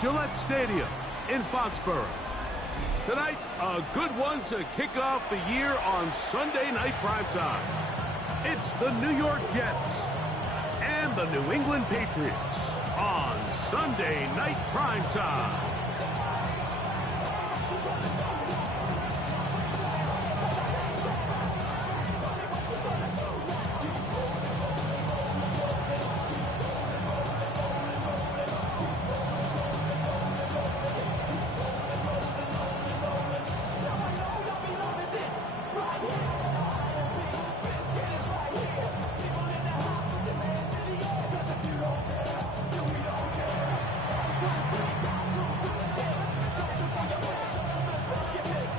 Gillette Stadium in Foxborough. Tonight, a good one to kick off the year on Sunday Night Primetime. It's the New York Jets and the New England Patriots on Sunday Night Primetime.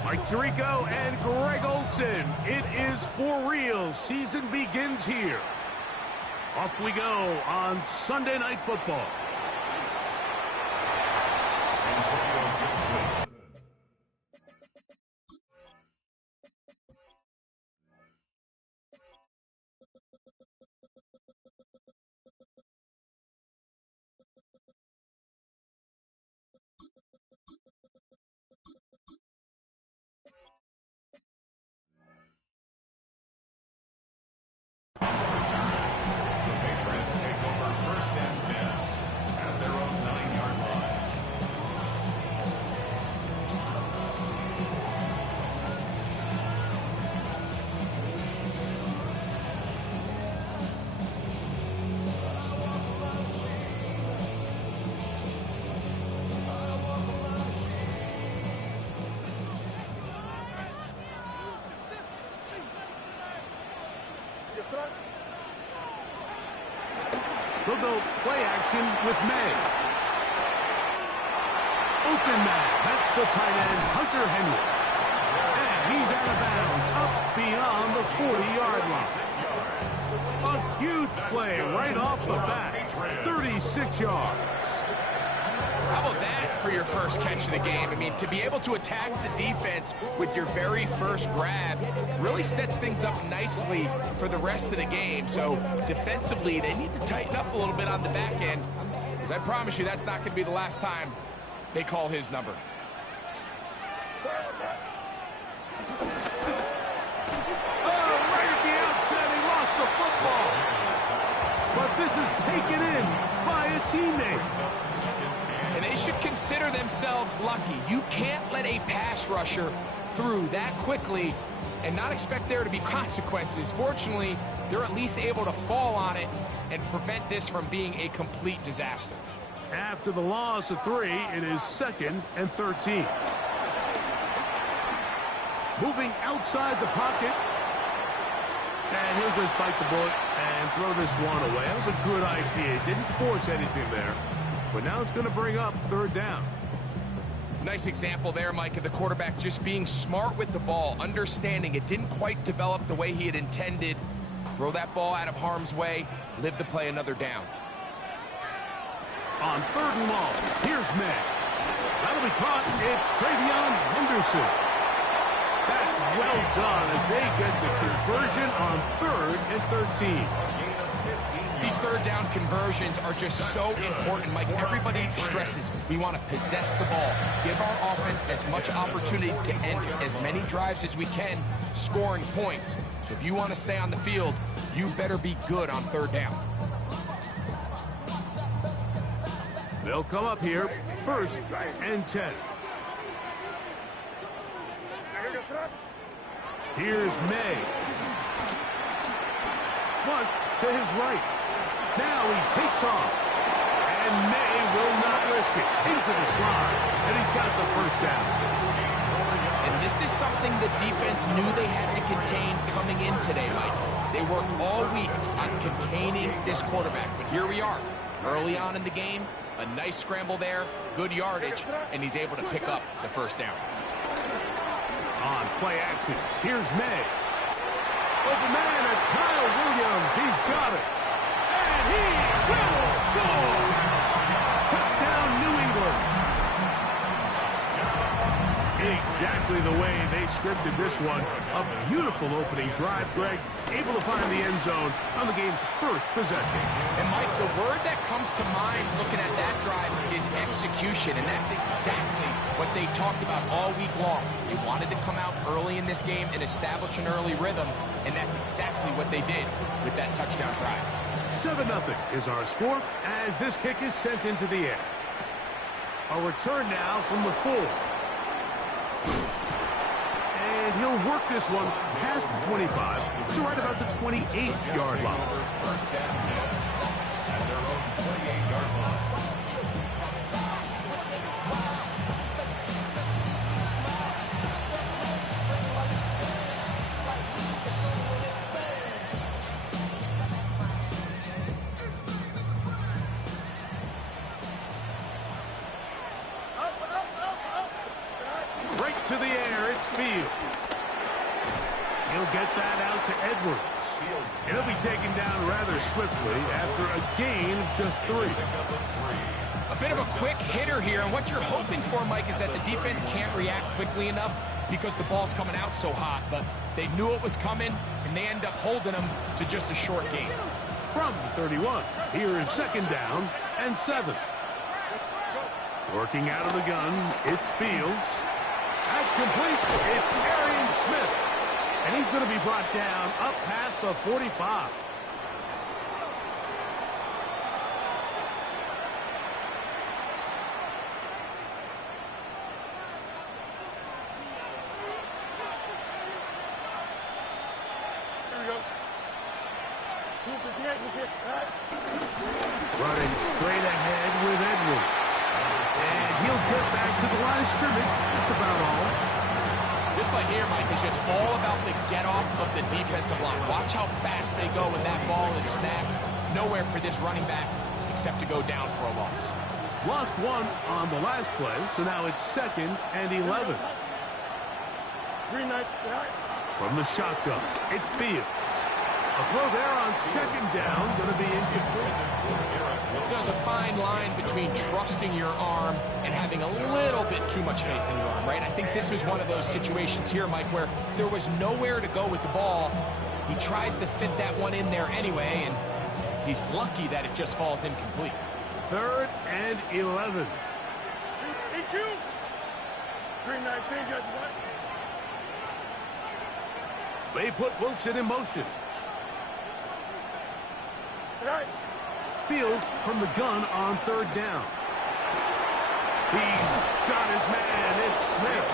Mike Tirico and Greg Olsen. It is for real. Season begins here. Off we go on Sunday Night Football. Patriots take over first and 10 at their own 9-yard line. They'll go play action with May. Open man. That's the tight end, Hunter Henry. And he's out of bounds, up beyond the 40-yard line. A huge play right off the bat. 36 yards. How about that for your first catch of the game? I mean, to be able to attack the defense with your very first grab really sets things up nicely for the rest of the game. So defensively, they need to tighten up a little bit on the back end, because I promise you that's not going to be the last time they call his number. Oh, right at the outset, he lost the football. But this is taken in by a teammate. And they should consider themselves lucky. You can't let a pass rusher through that quickly and not expect there to be consequences. Fortunately, they're at least able to fall on it and prevent this from being a complete disaster. After the loss of 3, it is 2nd and 13. Moving outside the pocket. And he'll just bite the bullet and throw this one away. That was a good idea. Didn't force anything there. But now it's going to bring up 3rd down. Nice example there, Mike, of the quarterback just being smart with the ball, understanding it didn't quite develop the way he had intended. Throw that ball out of harm's way, live to play another down. On 3rd and long, here's May. That'll be caught. It's Travion Henderson. That's well done as they get the conversion on 3rd and 13. These 3rd down conversions are just so important, Mike. Everybody stresses we want to possess the ball, give our offense as much opportunity to end as many drives as we can, scoring points. So if you want to stay on the field, you better be good on 3rd down. They'll come up here, 1st and 10. Here's May. Flush to his right. Now he takes off. And May will not risk it. Into the slide. And he's got the 1st down. And this is something the defense knew they had to contain coming in today, Mike. They worked all week on containing this quarterback. But here we are, early on in the game. A nice scramble there, good yardage, and he's able to pick up the 1st down. On play action, here's May. Open man, it's Kyle Williams. He's got it. And he will score! Touchdown, New England. Exactly the way they scripted this one. A beautiful opening drive, Greg. able to find the end zone on the game's first possession. And Mike, the word that comes to mind looking at that drive is execution, and that's exactly what they talked about all week long. They wanted to come out early in this game and establish an early rhythm, and that's exactly what they did with that touchdown drive. 7-0 is our score as this kick is sent into the air. A return now from the 4. And he'll work this one past the 25 to right about the 28-yard line. First down 10 at their own 28-yard line. Right to the air, it's Fields. He'll get that out to Edwards. He'll be taken down rather swiftly after a gain of just 3. A bit of a quick hitter here, and what you're hoping for, Mike, is that the defense can't react quickly enough because the ball's coming out so hot, but they knew it was coming, and they end up holding them to just a short gain. From the 31, here is 2nd down and 7. Working out of the gun, it's Fields. That's complete. It's Arian Smith. And he's going to be brought down up past the 45. Here we go. Running straight ahead with Edwards. And he'll get back to the line of scrimmage. That's about all. This play here, Mike, is just all about the get-off of the defensive line. Watch how fast they go when that ball is snapped. Nowhere for this running back except to go down for a loss. Lost 1 on the last play, so now it's 2nd and 11. From the shotgun, it's Fields. A throw there on 2nd down, going to be incomplete. There's a fine line between trusting your arm and having a little bit too much faith in your arm, right? I think this was one of those situations here, Mike, where there was nowhere to go with the ball. He tries to fit that one in there anyway, and he's lucky that it just falls incomplete. 3rd and 11. They put Wilson in motion. Fields from the gun on 3rd down. He's got his man. It's Smith.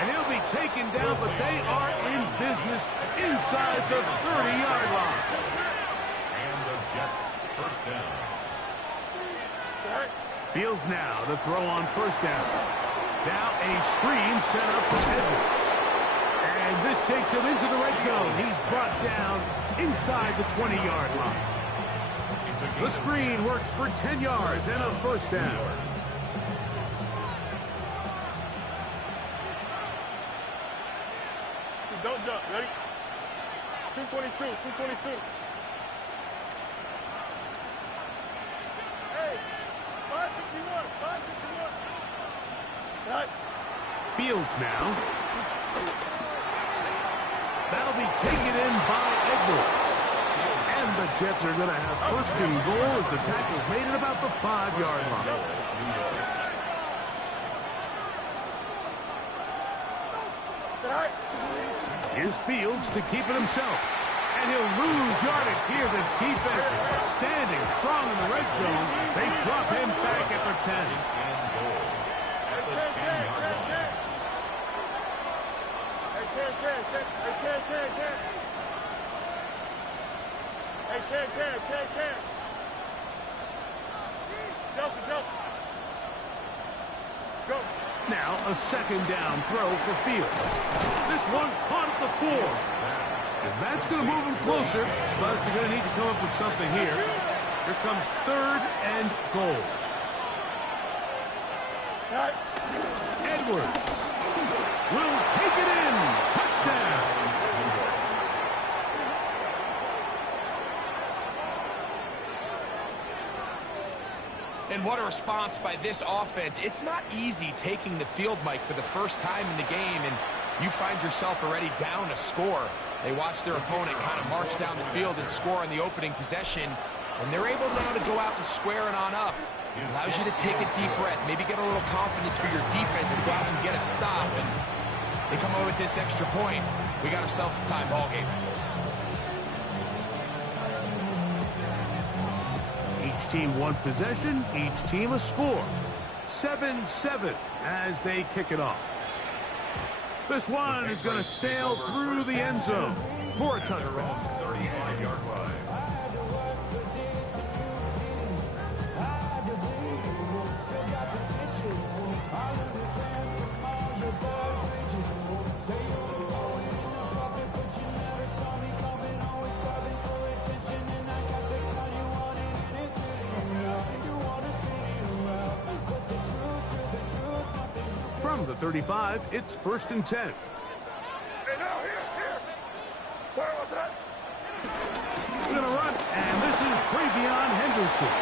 And he'll be taken down, but they are in business inside the 30-yard line. And the Jets first down. Fields now to throw on 1st down. Now a screen set up for Edwards. And this takes him into the red zone. He's brought down inside the 20-yard line. The screen works for 10 yards and a 1st down. Don't jump. Ready? 222. 222. Hey, 551. 551. Right. Fields now. That'll be taken in by Edwards. And the Jets are going to have 1st and goal as the tackle's made at about the 5-yard line. Here's Fields to keep it himself. And he'll lose yardage here. The defense standing strong in the red zone. They drop him back at the 10. Go. Now a 2nd down throw for Fields. This one caught at the 4. And that's going to move him closer, but they're going to need to come up with something here. Here comes 3rd and goal. Edwards will take it in. Touchdown. And what a response by this offense. It's not easy taking the field, Mike, for the first time in the game, and you find yourself already down a score. They watch their opponent kind of march down the field and score on the opening possession, and they're able now to go out and square it on up. It allows you to take a deep breath, maybe get a little confidence for your defense to go out and get a stop, and they come away with this extra point. We got ourselves a tie ball game. Each team one possession, each team a score. 7-7 as they kick it off. This one is going to sail through the end zone for a touchdown. 35-yard line. From the 35, it's 1st and 10. Hey, now, here. Where was that? We're going to run, and this is Travion Henderson.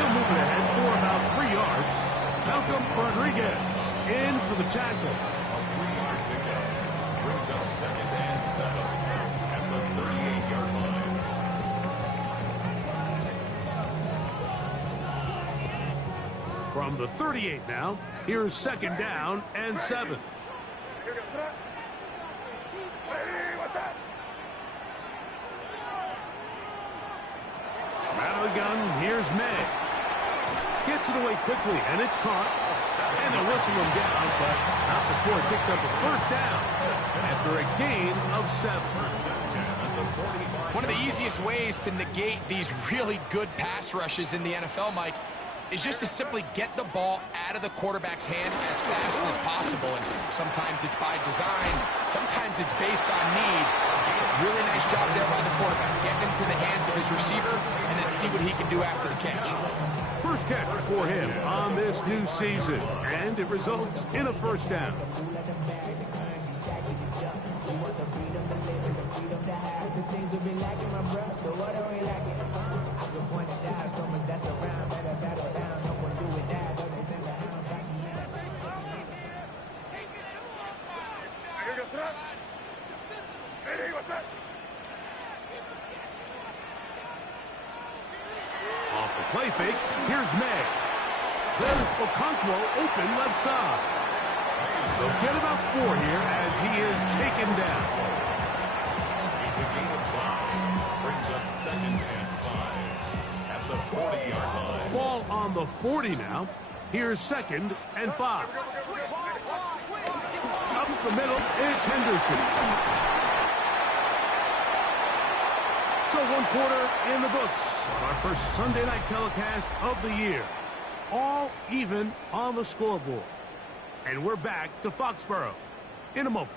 He'll move it ahead for about 3 yards. Malcolm Rodriguez in for the tackle. A 3-yard pickup brings up 2nd and 7 at the 38-yard line. From the 38 now, here's 2nd down and 7. Out of the gun, here's May. Gets it away quickly, and it's caught. And they'll whistle him down, but not before it picks up a 1st down after a gain of 7. One of the easiest ways to negate these really good pass rushes in the NFL, Mike, is just to simply get the ball out of the quarterback's hand as fast as possible. And sometimes it's by design, sometimes it's based on need. Really nice job there by the quarterback. Get into the hands of his receiver and then see what he can do after the catch. First catch for him on this new season, and it results in a 1st down. Off the play fake, here's May. There's Okonkwo open left side. They'll get about 4 here as he is taken down. He's a gain of 5. Brings up 2nd and 5 at the 40-yard line. Ball on the 40 now. Here's 2nd and 5. Up the middle, it's Henderson. So 1 quarter in the books on our first Sunday night telecast of the year. All even on the scoreboard. And we're back to Foxborough in a moment.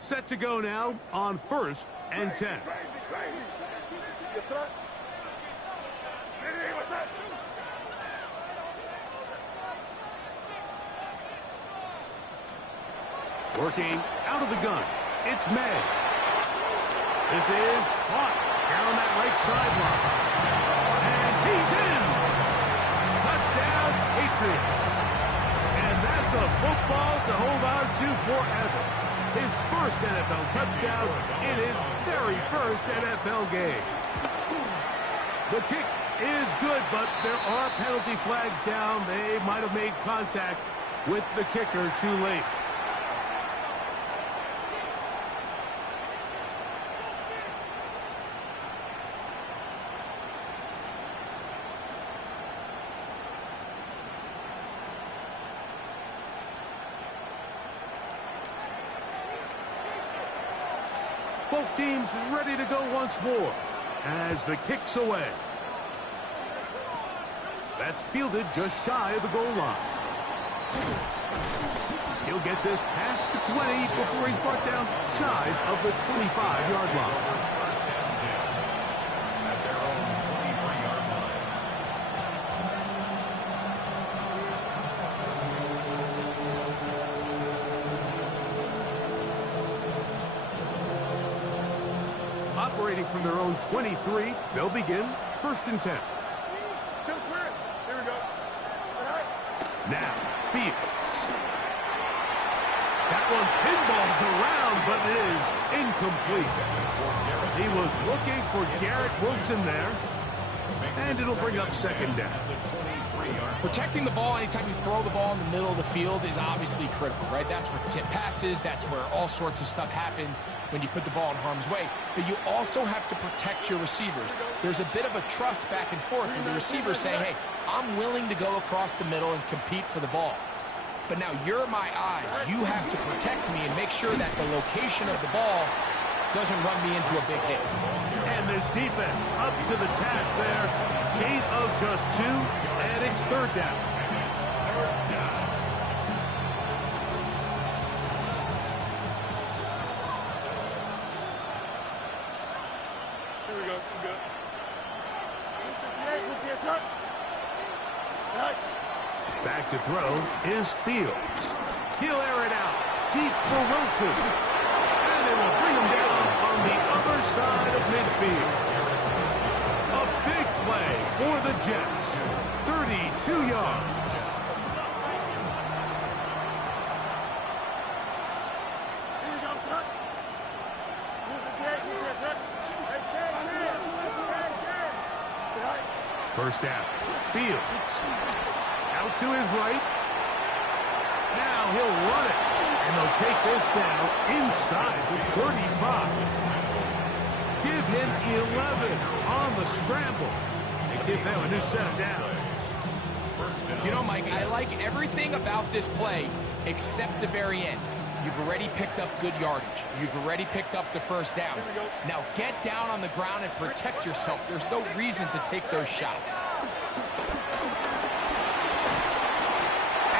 Set to go now on 1st and 10. Working out of the gun, it's May. This is caught down that right sideline. And he's in. Touchdown, Patriots. And that's a football to hold on to forever. His first NFL touchdown in his very first NFL game. The kick is good, but there are penalty flags down. They might have made contact with the kicker too late. Both teams ready to go once more as the kick's away. That's fielded just shy of the goal line. He'll get this past the 20 before he's brought down shy of the 25-yard line. First and 10 at their own 23-yard line. operating from their own 23. They'll begin 1st and 10. Chip square. Here we go. Tonight. Now, Fields. That one pinballs around, but it is incomplete. He was looking for Garrett Wilson there, and it'll bring up 2nd down. Protecting the ball anytime you throw the ball in the middle of the field is obviously critical, right? That's where tip passes, that's where all sorts of stuff happens when you put the ball in harm's way. But you also have to protect your receivers. There's a bit of a trust back and forth where the receivers say, hey, I'm willing to go across the middle and compete for the ball. But now you're my eyes. You have to protect me and make sure that the location of the ball doesn't run me into a big hit. And this defense up to the task there. Gain of just 2, and it's 3rd down. Here we go. We good. Back to throw is Fields. He'll air it out deep for Wilson. And they will bring him down on the other side of midfield. A big play for the Jets. 32 yards. Here we go, son. First down. Fields. Out to his right. Now he'll run it. And they'll take this down inside the 35. Give him 11 on the scramble. And give them a new set of downs. You know, Mike, I like everything about this play except the very end. You've already picked up good yardage. You've already picked up the 1st down. Now get down on the ground and protect yourself. There's no reason to take those shots.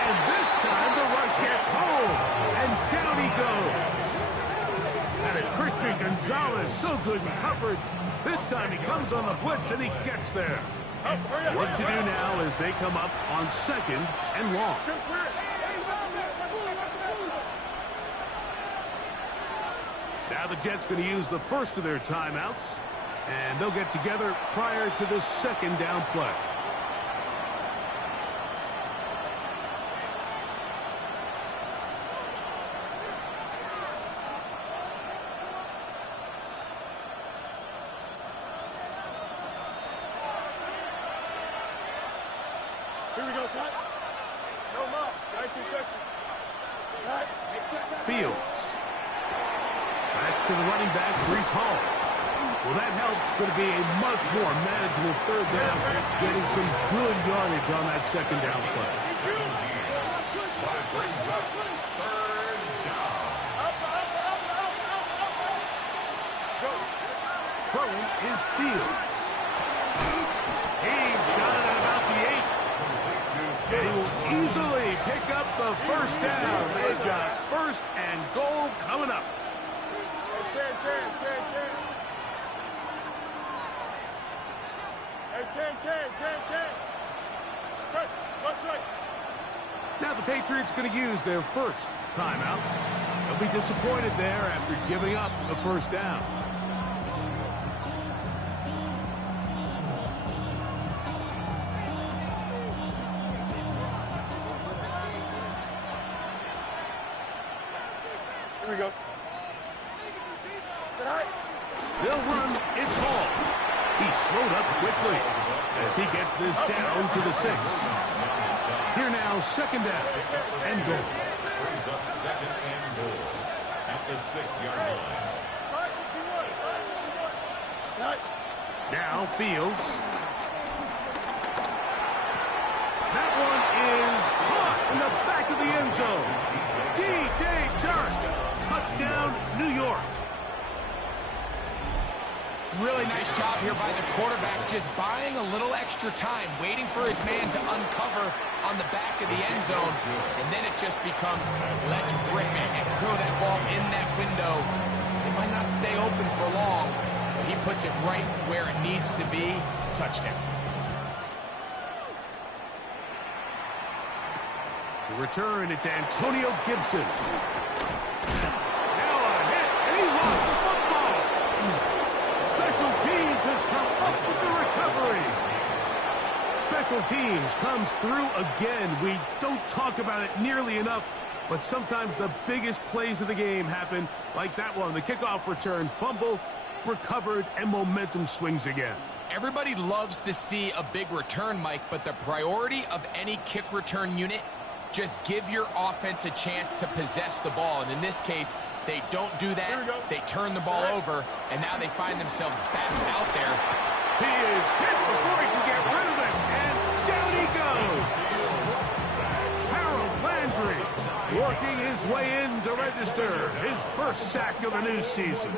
And this time the rush gets home. And down he goes. That is Christian Gonzalez. So good in coverage. This time he comes on the blitz and he gets there. What to do now as they come up on 2nd and long. Now the Jets going to use the first of their timeouts. And they'll get together prior to the 2nd down play. Here we go, son. No more. 19 section. Right. Fields. That's to the running back, Breece Hall. Well, that helps. It's going to be a much more manageable 3rd down, getting some good yardage on that 2nd down play. That brings up 3rd down. Throwing is Fields. He's got it at about the 8. And he will easily pick up the 1st down. They've got 1st and goal coming up. Now the Patriots going to use their 1st timeout. They'll be disappointed there after giving up the 1st down. Here we go. They'll run. It's Hall. He slowed up quickly as he gets this down to the 6. Here now, 2nd down and goal. Brings up 2nd and goal at the 6-yard line. Now Fields. That one is caught in the back of the end zone. DJ Chark. Touchdown, New York. Really nice job here by the quarterback, just buying a little extra time, waiting for his man to uncover on the back of the end zone, and then it just becomes, let's rip it and throw that ball in that window. It might not stay open for long, but he puts it right where it needs to be. Touchdown. To return, it's Antonio Gibson. Now a hit, and he lost the football. has come up with the recovery. Special teams comes through again. We don't talk about it nearly enough, but sometimes the biggest plays of the game happen like that one. The kickoff return, fumble, recovered, and momentum swings again. Everybody loves to see a big return, Mike, but the priority of any kick return unit, just give your offense a chance to possess the ball. And in this case, they don't do that. They turn the ball over, and now they find themselves back out there. He is hit before he can get rid of it, and down he goes. Harold Landry working his way in to register his first sack of the new season.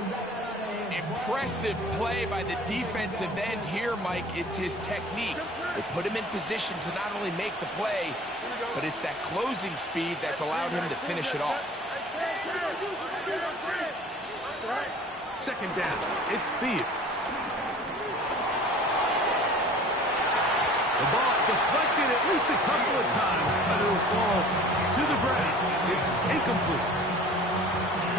Impressive play by the defensive end here, Mike. It's his technique. They put him in position to not only make the play, but it's that closing speed that's allowed him to finish it off. Second down, it's Fields. The ball deflected at least a couple of times, but it'll fall to the ground. It's incomplete.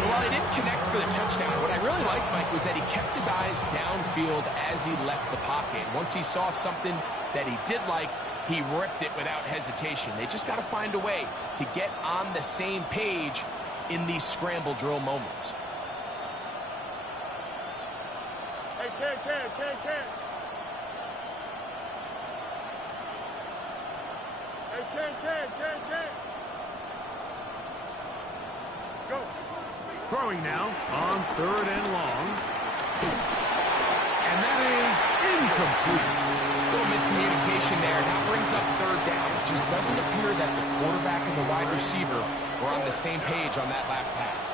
Well, he didn't connect for the touchdown. What I really liked, Mike, was that he kept his eyes downfield as he left the pocket. Once he saw something that he did like, he ripped it without hesitation. They just got to find a way to get on the same page in these scramble drill moments. Hey, Ken. Hey, Ken. Go. Throwing now on 3rd and long. And that is incomplete. A little miscommunication there. That brings up 3rd down. It just doesn't appear that the quarterback and the wide receiver were on the same page on that last pass.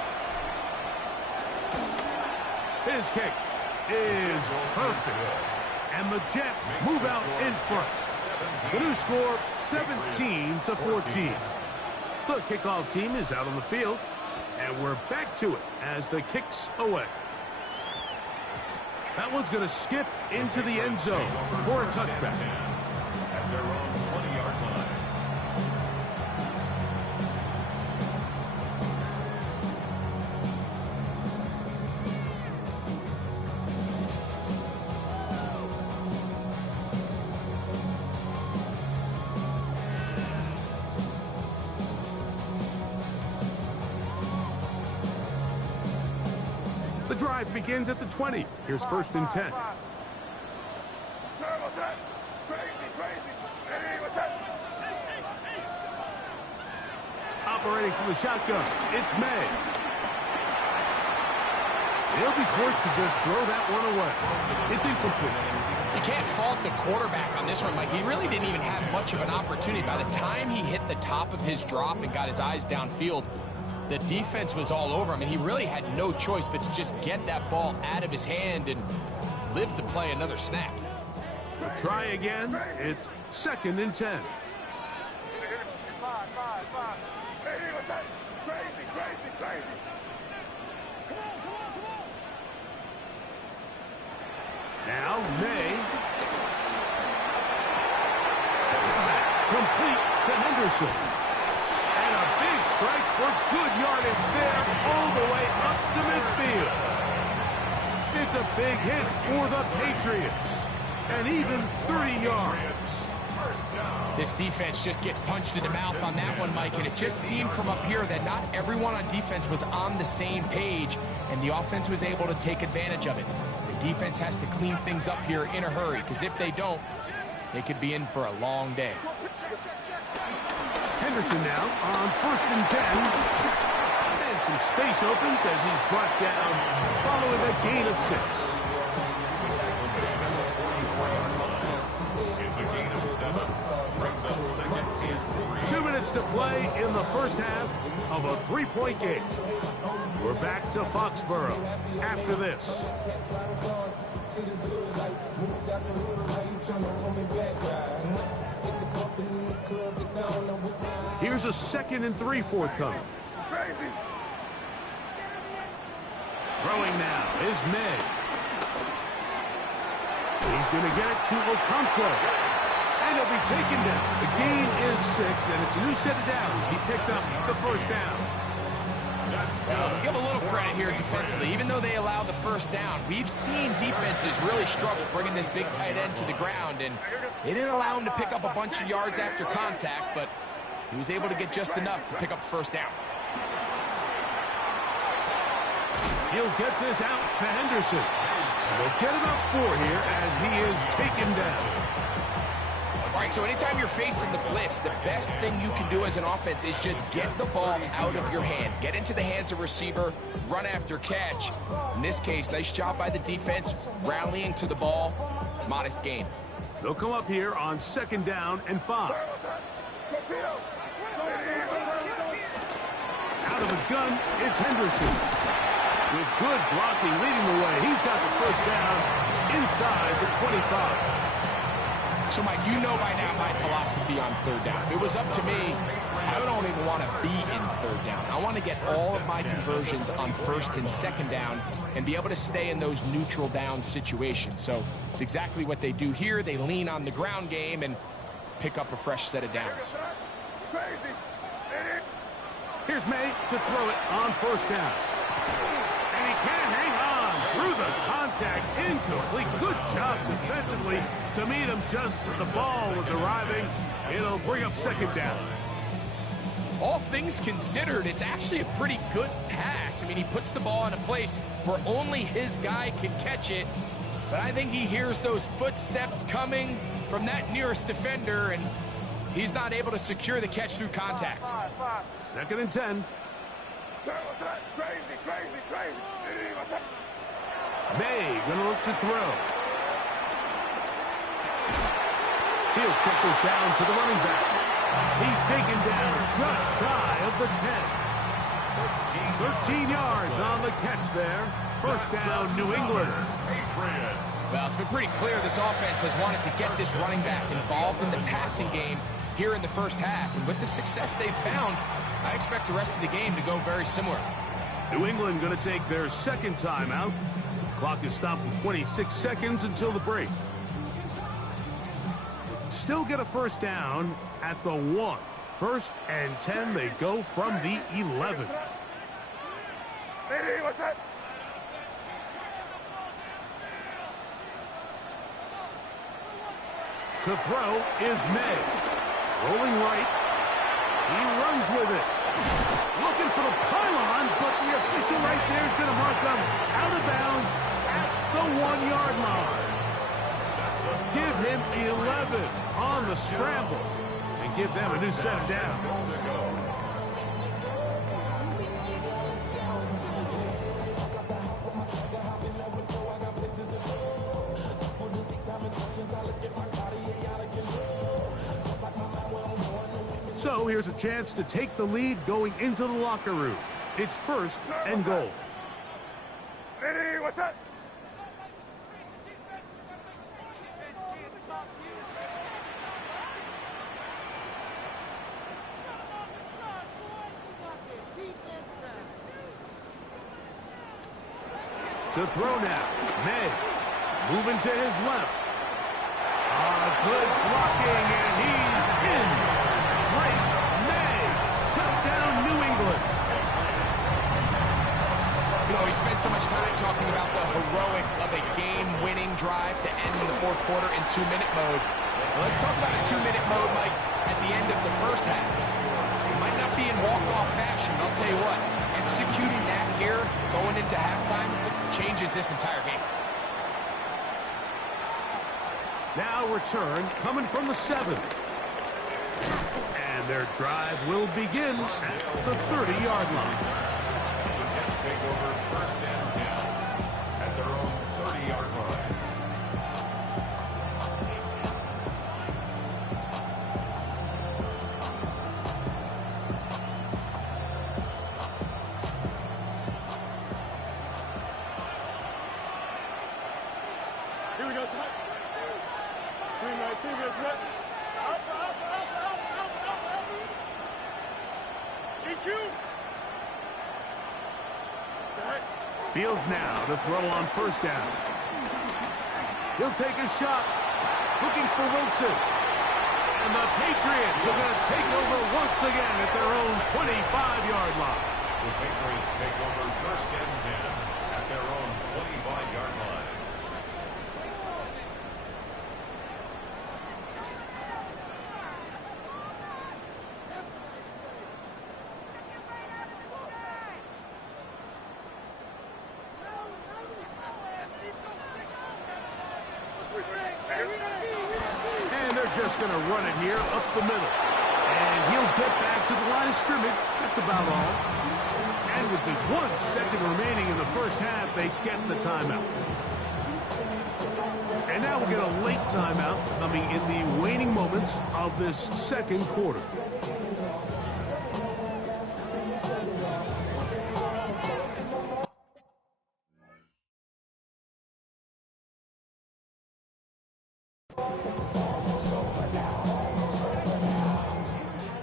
His kick is perfect. And the Jets move out in front. The new score, 17-14. The kickoff team is out on the field. And we're back to it as the kick's away. That one's going to skip into the end zone for a touchback. At their own 20-yard line. The drive begins at the 20. Here's 1st and 10. Operating from the shotgun, it's May. He'll be forced to just throw that one away. It's incomplete. You can't fault the quarterback on this one, Mike. He really didn't even have much of an opportunity. By the time he hit the top of his drop and got his eyes downfield, the defense was all over him, and he really had no choice but to just get that ball out of his hand and live to play another snap. We'll try again. It's 2nd and 10. Now May. Complete to Henderson. And a big strike for good yardage there all the way up to midfield. It's a big hit for the Patriots. And even 30 yards. This defense just gets punched in the mouth on that one, Mike, and it just seemed from up here that not everyone on defense was on the same page, and the offense was able to take advantage of it. The defense has to clean things up here in a hurry, because if they don't, they could be in for a long day. Henderson now on 1st and 10. And some space opens as he's brought down following a gain of 6. It's a gain of 7. Brings up 2nd and 3. 2 minutes to play in the first half of a 3-point game. We're back to Foxborough after this. Here's a 2nd and 3 forthcoming. Throwing now is May. He's going to get it to Okonkwo. And he'll be taken down. The gain is 6, and it's a new set of downs. He picked up the 1st down. Give a little credit here defensively. Even though they allowed the first down, we've seen defenses really struggle bringing this big tight end to the ground, and they didn't allow him to pick up a bunch of yards after contact, but he was able to get just enough to pick up the first down. He'll get this out to Henderson. And they'll get about 4 here as he is taken down. All right, so anytime you're facing the blitz, the best thing you can do as an offense is just get the ball out of your hand. Get into the hands of receiver, run after catch. In this case, nice job by the defense, rallying to the ball. Modest gain. They'll come up here on 2nd down and 5. Out of a gun, it's Henderson. With good blocking leading the way, he's got the first down inside the 25. So, Mike, you know by now my philosophy on 3rd down. If it was up to me, I don't even want to be in 3rd down. I want to get all of my conversions on 1st and 2nd down and be able to stay in those neutral down situations. So it's exactly what they do here. They lean on the ground game and pick up a fresh set of downs. Here's May to throw it on 1st down. And he can't hang on through the contact. Incomplete. Good job defensively to meet him just as the ball was arriving. It'll bring up 2nd down. All things considered, it's actually a pretty good pass. I mean, he puts the ball in a place where only his guy can catch it. But I think he hears those footsteps coming from that nearest defender, and he's not able to secure the catch through contact. 2nd and 10. May gonna look to throw. He'll check this down to the running back. He's taken down just shy of the 10. 13 yards on the catch there. First down, New England. Patriots. Well, it's been pretty clear this offense has wanted to get this running back involved in the passing game here in the first half. And with the success they've found, I expect the rest of the game to go very similar. New England going to take their 2nd timeout. Clock is stopped with 26 seconds until the break. They can still get a first down at the 1. 1st and 10, they go from the 11. To throw is May. Rolling right. He runs with it. Looking for the pylon, but the official right there is going to mark them out of bounds at the 1-yard line. Give him 11 on the scramble and give them a new set of downs. So here's a chance to take the lead going into the locker room. It's 1st and goal. What's that? To throw now, May moving to his left. Good blocking, and he's in. Great May. Touchdown, New England. You know, we spent so much time talking about the heroics of a game-winning drive to end in the 4th quarter in 2-minute mode. Well, let's talk about a 2-minute mode, Mike, at the end of the first half. It might not be in walk-off fashion, but I'll tell you what, executing that here, going into halftime, changes this entire game. Now return coming from the 7. And their drive will begin at the 30-yard line. The Jets take over 1st and 10 at their own 30-yard line. Here we go, son. 319, let's let. EQ. Fields now to throw on 1st down. He'll take a shot. Looking for Wilson. And the Patriots are going to take over once again at their own 25-yard line. The Patriots Patriots take over first and 10 at their own 25-yard line. And they're just going to run it here up the middle. And he'll get back to the line of scrimmage. That's about all. And with just 1 second remaining in the first half, they get the timeout. And now we'll get a late timeout coming in the waning moments of this second quarter.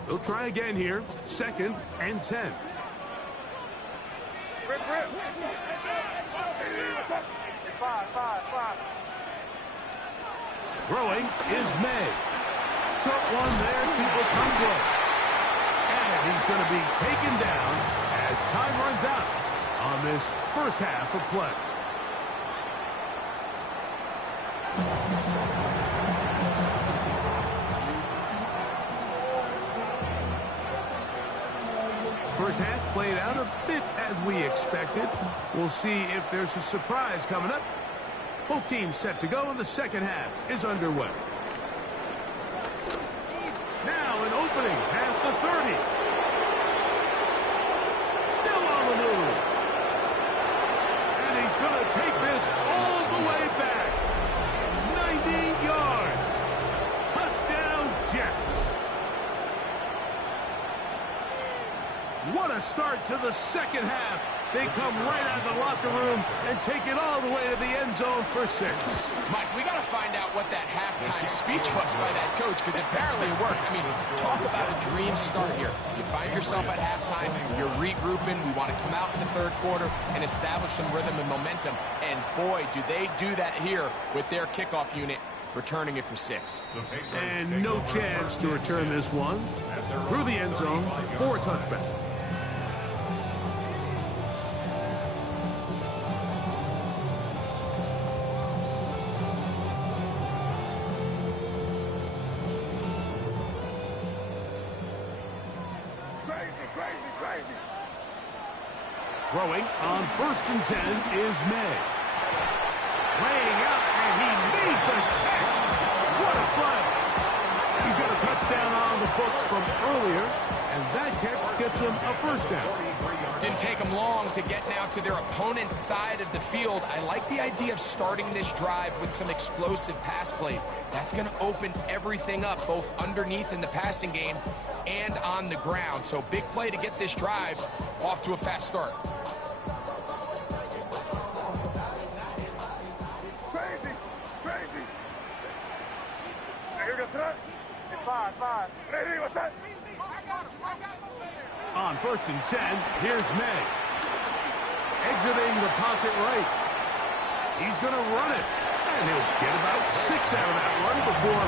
They'll try again here. 2nd and 10. Throwing is May. Short one there to Okonkwo. And he's going to be taken down as time runs out on this first half of play. First half played out a bit as we expected. We'll see if there's a surprise coming up. Both teams set to go, and the second half is underway. Now an opening past the 30. Still on the move. And he's going to take this all the way back. 90 yards. Touchdown, Jets. What a start to the second half. They come right out of the locker room and take it all the way to the end zone for 6. Mike, we got to find out what that halftime speech was by that coach, because apparently it worked. I mean, talk about a dream start here. You find yourself at halftime, you're regrouping, we want to come out in the third quarter and establish some rhythm and momentum. And boy, do they do that here with their kickoff unit, returning it for 6. And no chance to return this one through the end zone for a touchback. Throwing on 1st and 10 is May. Laying out, and he made the catch. What a play. He's got a touchdown on the books from earlier, and that catch gets him a first down. Didn't take them long to get now to their opponent's side of the field. I like the idea of starting this drive with some explosive pass plays. That's going to open everything up, both underneath in the passing game and on the ground. So big play to get this drive off to a fast start. On 1st and 10, here's May. Exiting the pocket right. He's going to run it. And he'll get about 6 out of that run before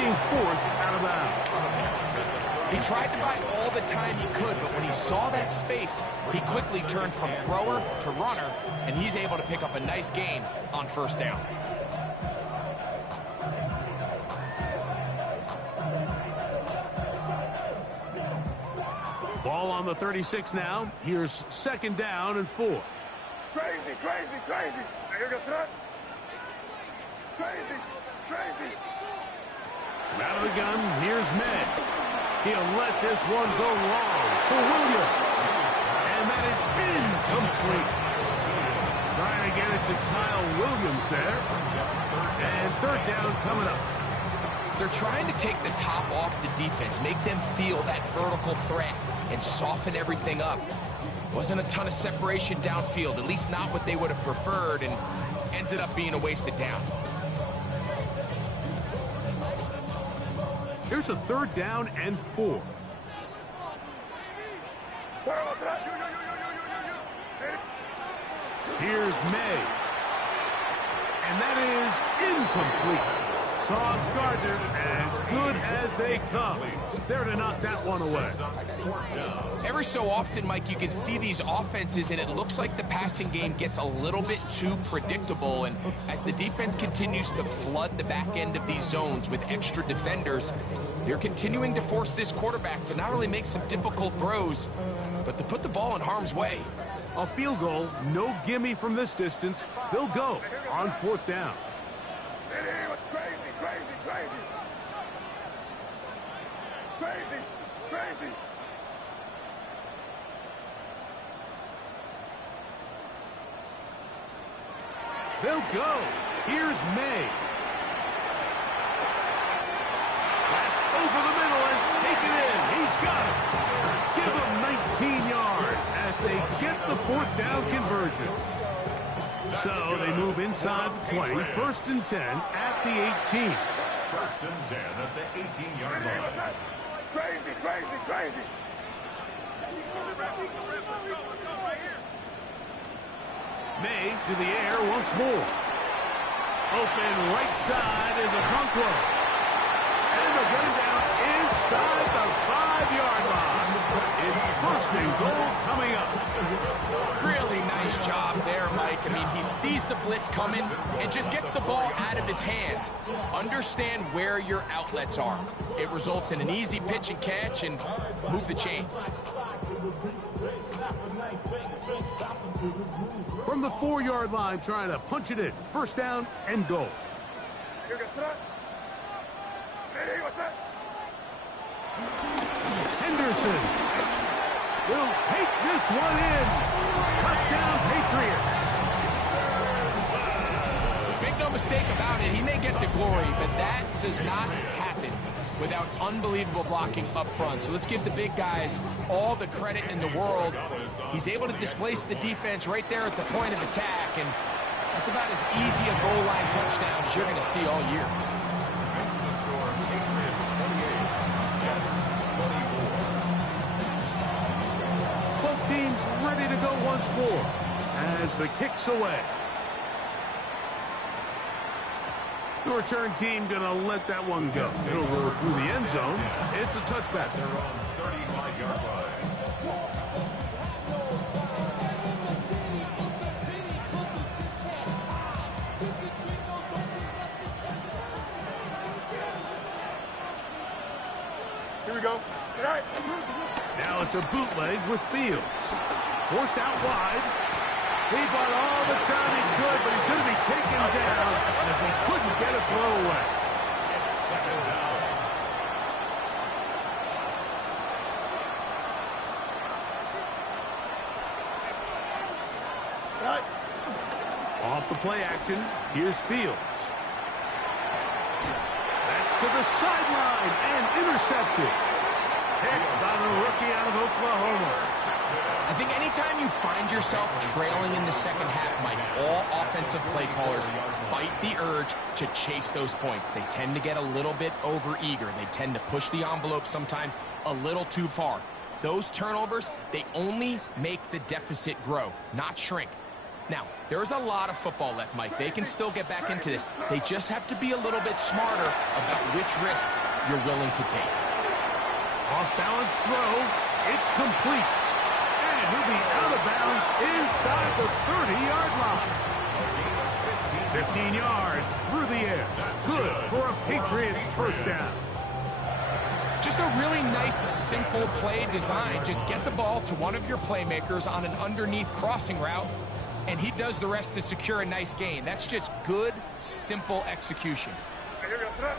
being forced out of bounds. He tried to buy all the time he could, but when he saw that space, he quickly turned from thrower to runner, and he's able to pick up a nice gain on 1st down. Ball on the 36 now. Here's 2nd down and 4. Crazy. Here goes that. Crazy. Out of the gun, here's May. He'll let this one go long for Williams. And that is incomplete. Trying to get it to Kyle Williams there. And 3rd down coming up. They're trying to take the top off the defense, make them feel that vertical threat, and soften everything up. Wasn't a ton of separation downfield, at least not what they would have preferred, and ends it up being a wasted down. Here's a 3rd down and 4. Here's May. And that is incomplete. Sauce Gardner, as good as they come. There to knock that one away. Every so often, Mike, you can see these offenses, and it looks like the passing game gets a little bit too predictable. And as the defense continues to flood the back end of these zones with extra defenders, they're continuing to force this quarterback to not only make some difficult throws, but to put the ball in harm's way. A field goal, no gimme from this distance. They'll go on 4th down. It was crazy, crazy, crazy. Crazy, crazy. They'll go. Here's May. That's over the middle and taken in. He's got it. Give him 19 yards as they get the 4th down conversion. So they move inside the 20, 1st and 10 at the 18. 1st and 10 at the 18-yard line. Crazy, crazy, crazy. May to the air once more. Open right side is a Okonkwo. And they'll get him down inside the 5-yard line. It's 1st and goal coming up. Really nice job there, Mike. I mean, he sees the blitz coming and just gets the ball out of his hands. Understand where your outlets are. It results in an easy pitch and catch and move the chains. From the 4-yard line, trying to punch it in. 1st down and goal. Here goes that. Hey, what's that? Henderson will take this one in. Touchdown, Patriots. Make no mistake about it, he may get the glory, but that does not happen without unbelievable blocking up front. So let's give the big guys all the credit in the world. He's able to displace the defense right there at the point of attack, and that's about as easy a goal line touchdown as you're going to see all year. Makes the score Patriots 28, Jets 24. Both teams ready to go once more as the kick's away. The return team going to let that one go. It'll roll through the end zone. It's a touchback. They're on 35-yard line. Here we go. Good night. Now it's a bootleg with Fields. Forced out wide. He bought all the time he could, but he's going to be taken down as he couldn't get a throw away. It's 2nd down. Right. Off the play action, here's Fields. That's to the sideline and intercepted. Picked by the rookie out of Oklahoma. I think anytime you find yourself trailing in the second half, Mike, all offensive play callers fight the urge to chase those points. They tend to get a little bit overeager. They tend to push the envelope sometimes a little too far. Those turnovers, they only make the deficit grow, not shrink. Now, there is a lot of football left, Mike. They can still get back into this. They just have to be a little bit smarter about which risks you're willing to take. Off-balance throw. It's complete. And he'll be out of bounds inside the 30-yard line. 15 yards through the air. Good for a Patriots 1st down. Just a really nice, simple play design. Just get the ball to one of your playmakers on an underneath crossing route, and he does the rest to secure a nice gain. That's just good, simple execution. Hey, here goes that.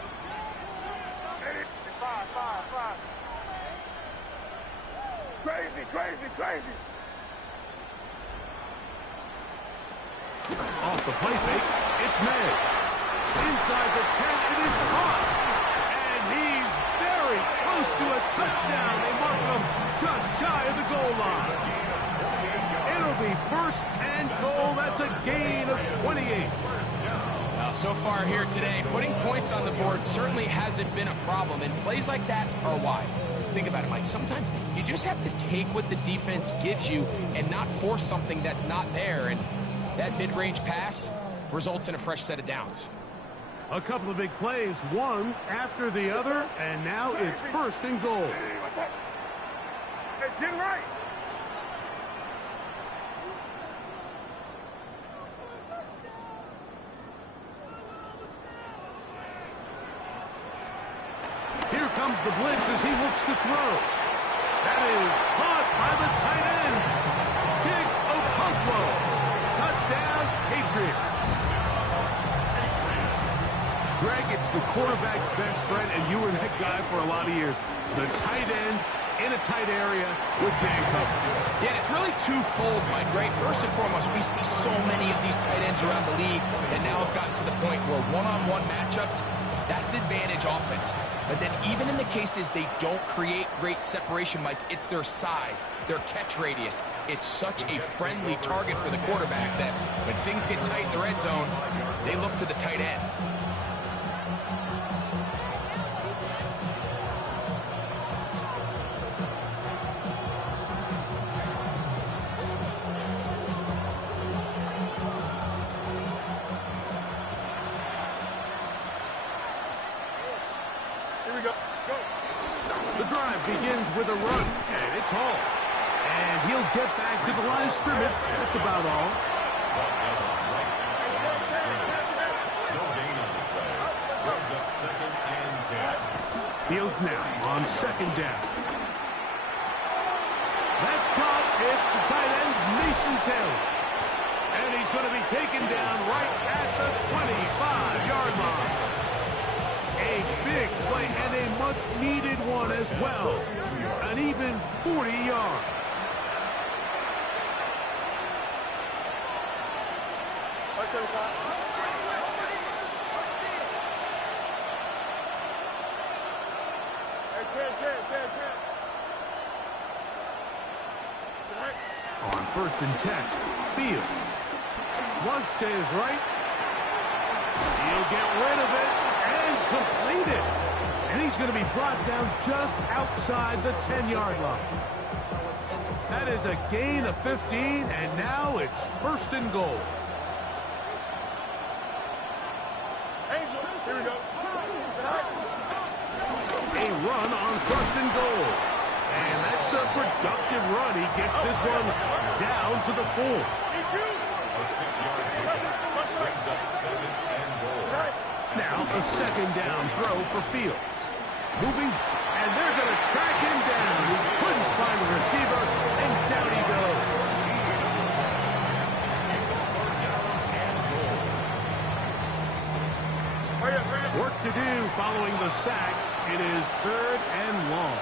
Hey, 5. Crazy, crazy, crazy. Off the play fake, it's May. Inside the 10, it is caught. And he's very close to a touchdown. They mark him just shy of the goal line. It'll be 1st and goal. That's a gain of 28. Well, so far here today, putting points on the board certainly hasn't been a problem, and plays like that are why. Think about it, Mike. Sometimes you just have to take what the defense gives you and not force something that's not there, and that mid-range pass results in a fresh set of downs. A couple of big plays, one after the other, and now it's 1st and goal. Hey, what's up? Hey, chin right. Here comes the blitz as he looks to throw. That is caught by the tight end. Kick Okonkwo. Touchdown, Patriots. Greg, it's the quarterback's best friend, and you were that guy for a lot of years. The tight end in a tight area with man coverage. Yeah, it's really twofold, Mike, right? First and foremost, we see so many of these tight ends around the league, and now have gotten to the point where one-on-one matchups, that's advantage offense. But then even in the cases they don't create great separation, Mike, it's their size, their catch radius. It's such a friendly target for the quarterback that when things get tight in the red zone, they look to the tight end. The drive begins with a run, and it's Hall. And he'll get back to the line of scrimmage. That's about all. No gain on the play. Brings up 2nd and 10. Fields now on 2nd down. That's caught. It's the tight end, Mason Taylor. And he's going to be taken down right at the 25-yard line. A big play and a much-needed one as well. An even 40 yards. On 1st and 10, Fields. Flush to his right. He'll get rid of it and complete it. And he's going to be brought down just outside the 10-yard line. That is a gain of 15, and now it's 1st and goal. Angel, here we go. A run on 1st and goal. And that's a productive run. He gets this one down to the 4. A 6-yard gain brings up 2nd and goal. Now a 2nd down throw for Fields. Moving, and they're going to track him down. He couldn't find the receiver, and down he goes. Work to do following the sack. It is 3rd and long.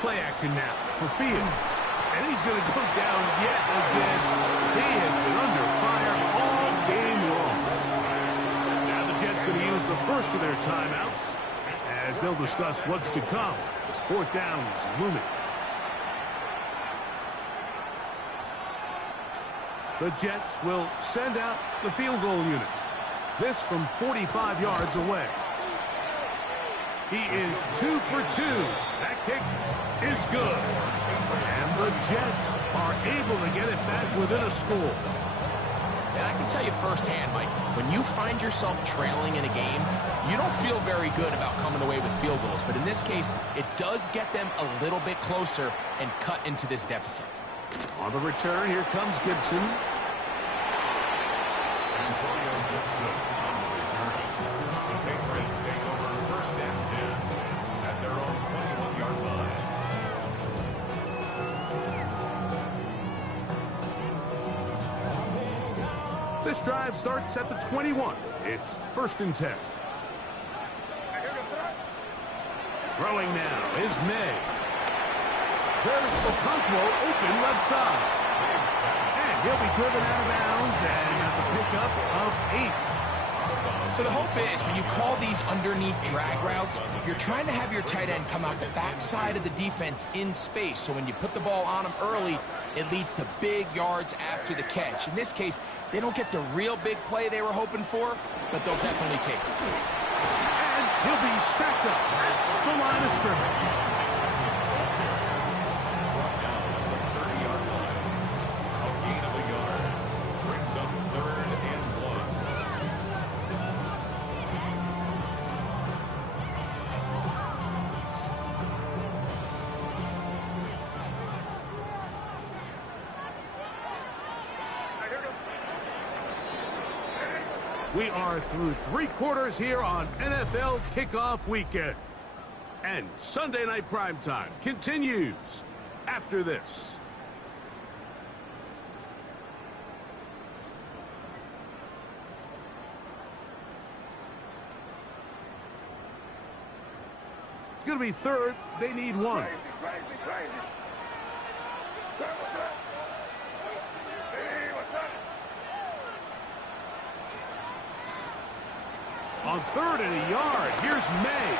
Play action now for Fields. And he's going to go down yet again. He has been under fire all game long. Now the Jets going to use the first of their timeouts as they'll discuss what's to come as 4th down is looming. The Jets will send out the field goal unit. This from 45 yards away. He is 2 for 2. That kick is good. And the Jets are able to get it back within a score. And I can tell you firsthand, Mike, when you find yourself trailing in a game, you don't feel very good about coming away with field goals. But in this case, it does get them a little bit closer and cut into this deficit. On the return, here comes Gibson. Antonio Gibson on the return. The Patriots take over 1st and 10 at their own 21-yard line. This drive starts at the 21. It's 1st and 10. Throwing now is May. There's Okonkwo open left side. And he'll be driven out of bounds, and that's a pickup of 8. So the hope is when you call these underneath drag routes, you're trying to have your tight end come out the backside of the defense in space. So when you put the ball on him early, it leads to big yards after the catch. In this case, they don't get the real big play they were hoping for, but they'll definitely take it. And he'll be stacked up at the line of scrimmage. Brought down at the 30-yard line. We are through 3 quarters here on NFL Kickoff Weekend. And Sunday Night Primetime continues after this. It's going to be third. They need one. On third and a yard, here's May.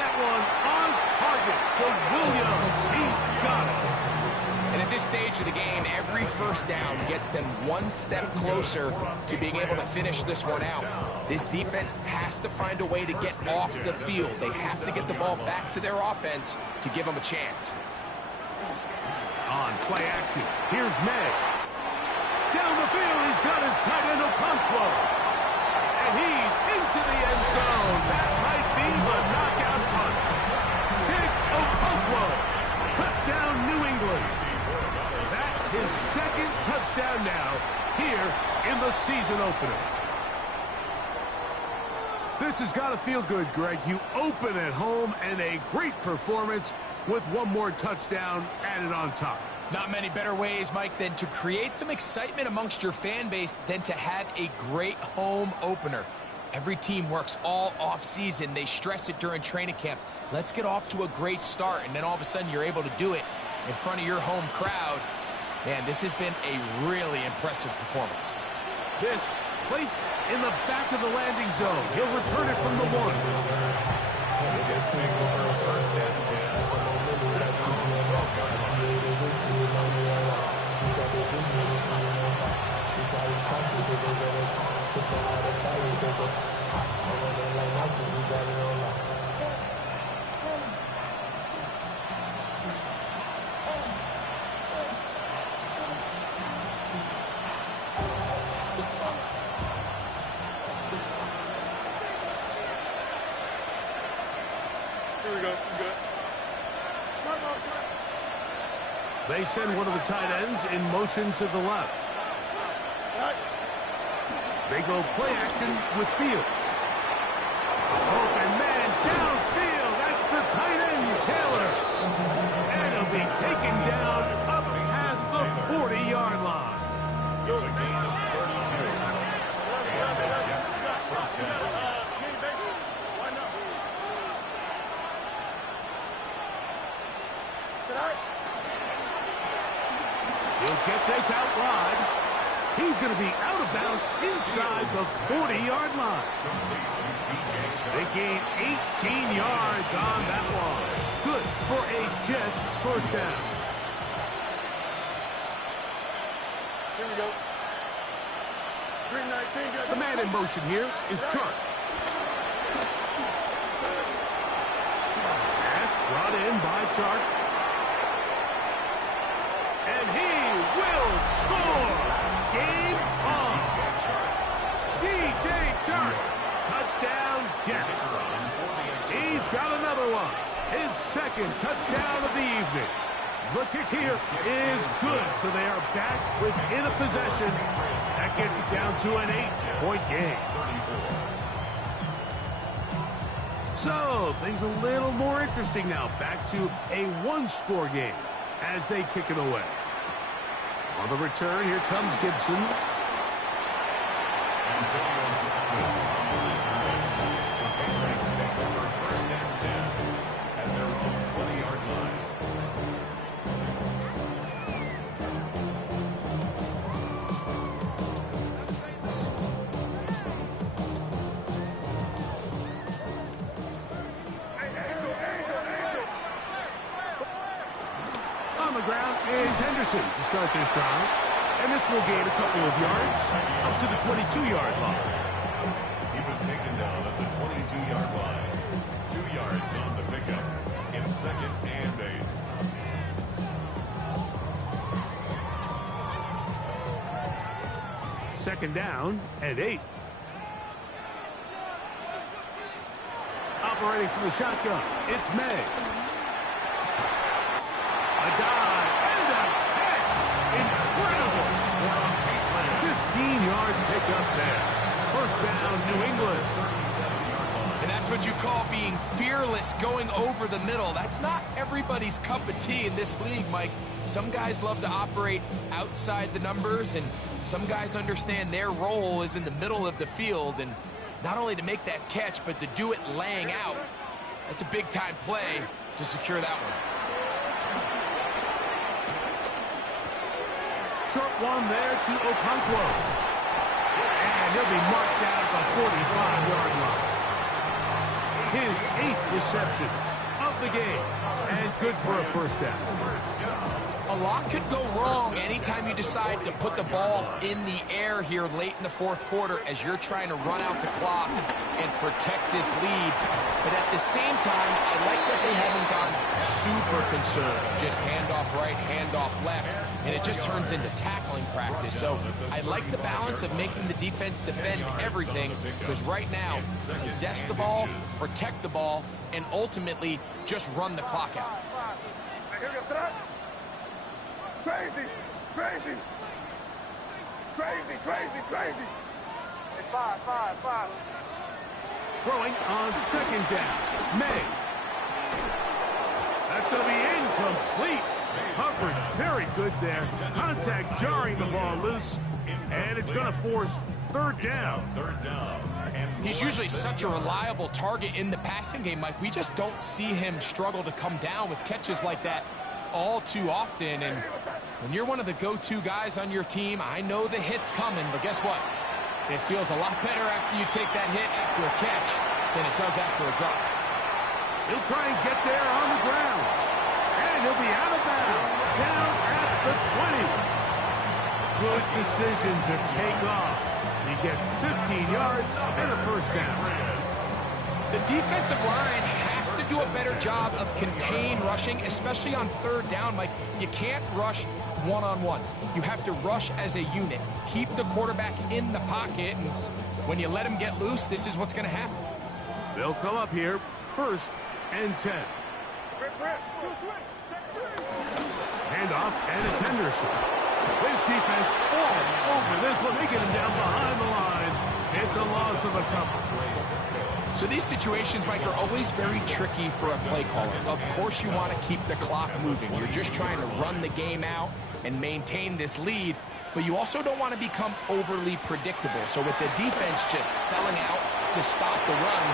That one on target to Williams. He's got it. And at this stage of the game, every first down gets them one step closer to being able to finish this one out. This defense has to find a way to get off the field. They have to get the ball back to their offense to give them a chance. On play action, here's May. Down the field, he's got his tight end Okonkwo. And he's into the end zone. That might be the knockout punch. Chig Okonkwo. Touchdown, New England. That's his second touchdown now here in the season opener. This has got to feel good, Greg. You open at home and a great performance with one more touchdown added on top. Not many better ways, Mike, than to create some excitement amongst your fan base than to have a great home opener. Every team works all off-season. They stress it during training camp. Let's get off to a great start, and then all of a sudden you're able to do it in front of your home crowd. Man, this has been a really impressive performance. This placed in the back of the landing zone. He'll return it from the 1. Here we go. Good. They send one of the tight ends in motion to the left. They go play action with Fields. Open man downfield. That's the tight end, Taylor. And he'll be taken down up past the 40-yard line. It's a gain of 32. And the Jets first down. He'll get this out wide. He's going to be out of bounds inside the 40-yard line. They gain 18 yards on that one. Good for a Jets first down. Here we go. Green 19. The man in motion here is Chark. Pass brought in by Chark. And he will score. Game on. DJ Chark. Touchdown, Jets. He's got another one. His second touchdown of the evening. The kick here is good, so they are back within a possession. That gets it down to an 8-point game. So, things a little more interesting now. Back to a one-score game as they kick it away. On the return, here comes Gibson. On the ground is Henderson to start this drive. And this will gain a couple of yards up to the 22-yard line. He was taken down at the 22-yard line. 2 yards on the pickup. It's 2nd and 8. Second down and 8. Operating from the shotgun, it's May. A dive and a catch. Incredible. 15-yard pickup there. First down, New England. And that's what you call being fearless, going over the middle. That's not everybody's cup of tea in this league, Mike. Some guys love to operate outside the numbers, and some guys understand their role is in the middle of the field, and not only to make that catch, but to do it laying out. That's a big-time play to secure that one. Short one there to Okonkwo. And he'll be marked down at the 45-yard line. His 8th reception of the game. And good for a first down. A lot could go wrong anytime you decide to put the ball in the air here late in the fourth quarter as you're trying to run out the clock and protect this lead. But at the same time, I like that they haven't gone super conservative. Just handoff right, handoff left, and it just turns into tackling practice. So I like the balance of making the defense defend everything, because right now, possess the ball, protect the ball, and ultimately just run the clock out. Crazy, crazy, crazy, crazy, crazy. Hey, five. Throwing on second down. May. That's going to be incomplete. Coverage very good there. Contact jarring the ball loose. And it's going to force third down. He's usually such a reliable target in the passing game, Mike. We just don't see him struggle to come down with catches like that all too often. And when you're one of the go-to guys on your team, I know the hit's coming, but guess what? It feels a lot better after you take that hit after a catch than it does after a drop. He'll try and get there on the ground. And he'll be out of bounds. Down at the 20. Good decision to take off. He gets 15 yards and a first down. The defensive line has to do a better job of contain rushing, especially on third down. Like, you can't rush one-on-one. You have to rush as a unit. Keep the quarterback in the pocket, and when you let him get loose, this is what's going to happen. They'll come up here, 1st and 10. Handoff, and it's Henderson. His defense all over this one. They get him down behind the line. It's a loss of a couple. So these situations, Mike, are always very tricky for a play caller. Of course you want to keep the clock moving. You're just trying to run the game out and maintain this lead, but you also don't want to become overly predictable. So with the defense just selling out to stop the run.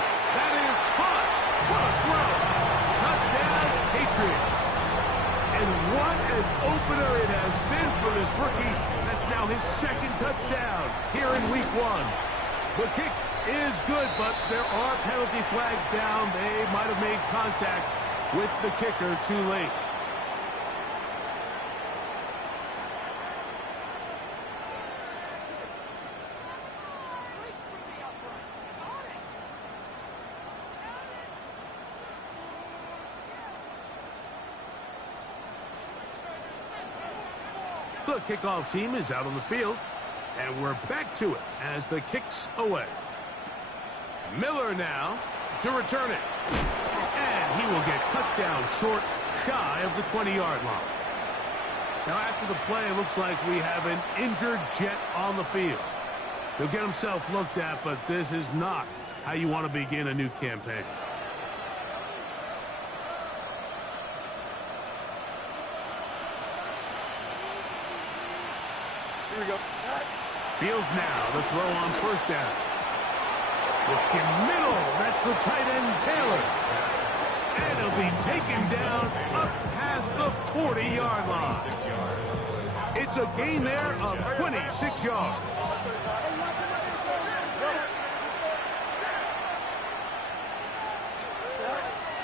That is hot. What a throw. Touchdown, Patriots. And what an opener it has been for this rookie. That's now his 2nd touchdown here in week 1. The kick is good, but there are penalty flags down. They might have made contact with the kicker too late. The kickoff team is out on the field, and we're back to it as the kick's away. Miller now to return it. And he will get cut down short, shy of the 20-yard line. Now after the play, it looks like we have an injured Jet on the field. He'll get himself looked at, but this is not how you want to begin a new campaign. Here we go. Fields now, the throw on 1st down. Looking middle, that's the tight end, Taylor. And he'll be taken down up past the 40-yard line. It's a gain there of 26 yards.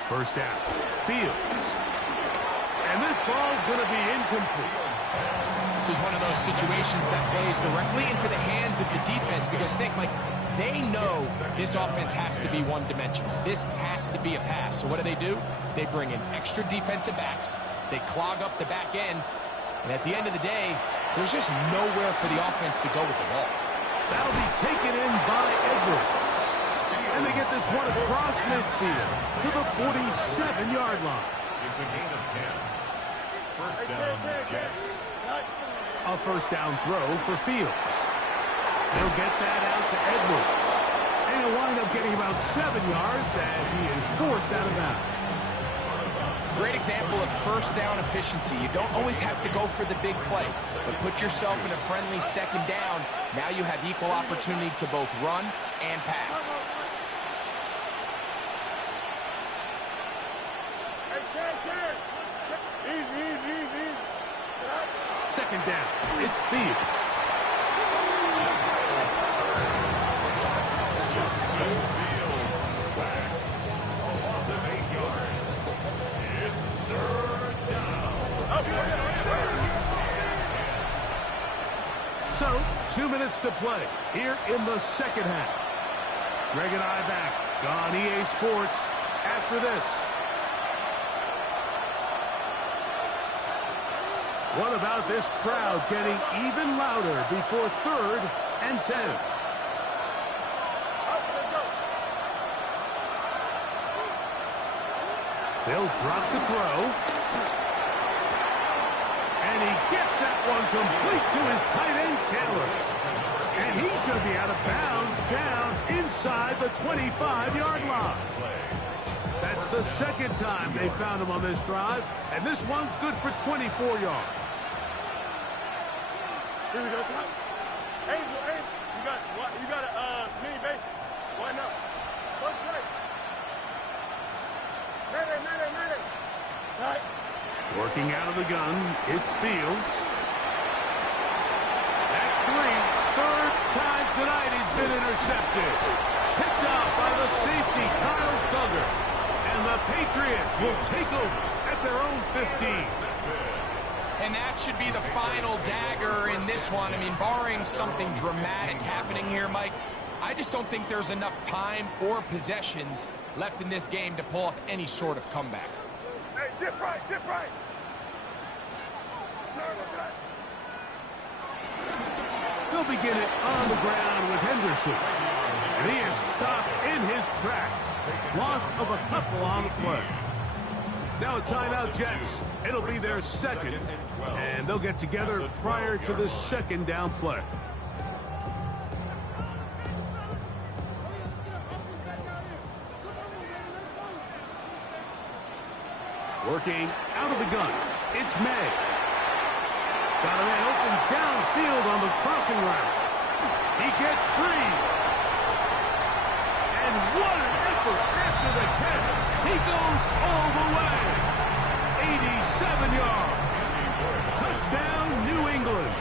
First down, Fields. And this ball's going to be incomplete. This is one of those situations that plays directly into the hands of the defense, because think, like, they know this offense has to be one-dimensional. This has to be a pass. So what do? They bring in extra defensive backs. They clog up the back end. And at the end of the day, there's just nowhere for the offense to go with the ball. That'll be taken in by Edwards. And they get this one across midfield to the 47-yard line. It's a gain of 10. First down, Jets. A first down throw for Fields. He'll get that out to Edwards. And he'll wind up getting about 7 yards as he is forced out of bounds. Great example of first down efficiency. You don't always have to go for the big play, but put yourself in a friendly second down. Now you have equal opportunity to both run and pass. Easy. Second down. It's Fields. So, 2 minutes to play here in the second half. Greg and I back on EA Sports after this. What about this crowd getting even louder before 3rd and 10? They'll drop to throw. And he gets that one complete to his tight end, Taylor. And he's going to be out of bounds down inside the 25-yard line. That's the second time they found him on this drive, and this one's good for 24 yards. Here we go, son. Angel, you got a mini base. Why not? One strike. Mayday. Right. Working out of the gun, it's Fields. That's 3. Third time tonight he's been intercepted. Picked up by the safety, Kyle Duggar. And the Patriots will take over at their own 15. And that should be the final dagger in this one. I mean, barring something dramatic happening here, Mike, I just don't think there's enough time or possessions left in this game to pull off any sort of comeback. Hey, dip right. They'll begin it on the ground with Henderson. And he is stopped in his tracks. Loss of a couple on the play. Now a timeout, Jets. It'll be their second. And they'll get together prior to the second down play. Working out of the gun. It's May. Got a man open downfield on the crossing route. He gets free. And what an effort after the catch. He goes all the way. 87 yards. Touchdown, New England.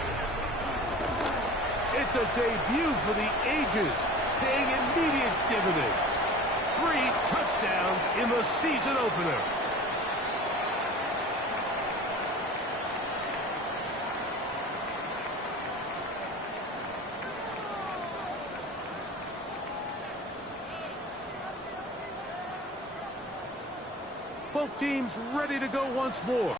It's a debut for the ages, paying immediate dividends. 3 touchdowns in the season opener. Both teams ready to go once more.